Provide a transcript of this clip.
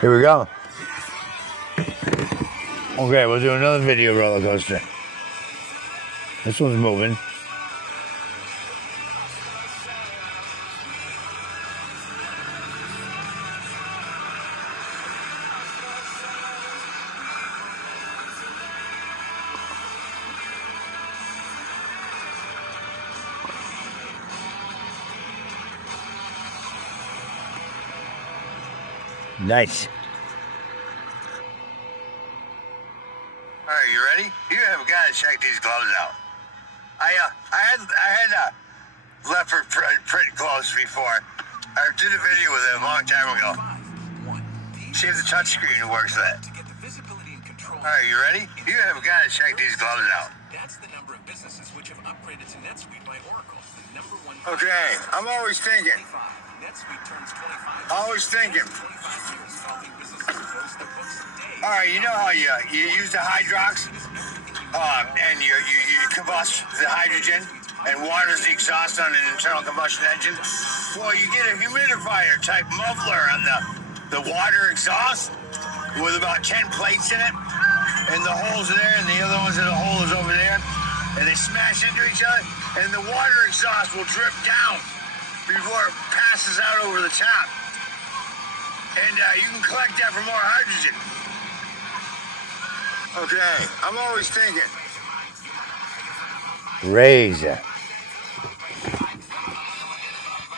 Here we go. Okay, we'll do another video roller coaster. This one's moving. Nice. All right, you ready? You have got to check these gloves out. I had leopard print gloves before. I did a video with it a long time ago. See if the touchscreen works with it. All right, you ready? You have got to check these gloves out. That's the number of businesses which have upgraded to NetSuite by Oracle. Number one. Okay, I'm always thinking. NetSuite turns 25. Always thinking. 25 years helping businesses close their books in days. All right, you know how you use the Hydrox and you combust the hydrogen and waters the exhaust on an internal combustion engine? Well, you get a humidifier type muffler on the water exhaust with about 10 plates in it, and the holes are there, and the other ones in the hole is over there, and they smash into each other, and the water exhaust will drip down before it passes out over the top. And you can collect that for more hydrogen. Okay, I'm always thinking. Razor.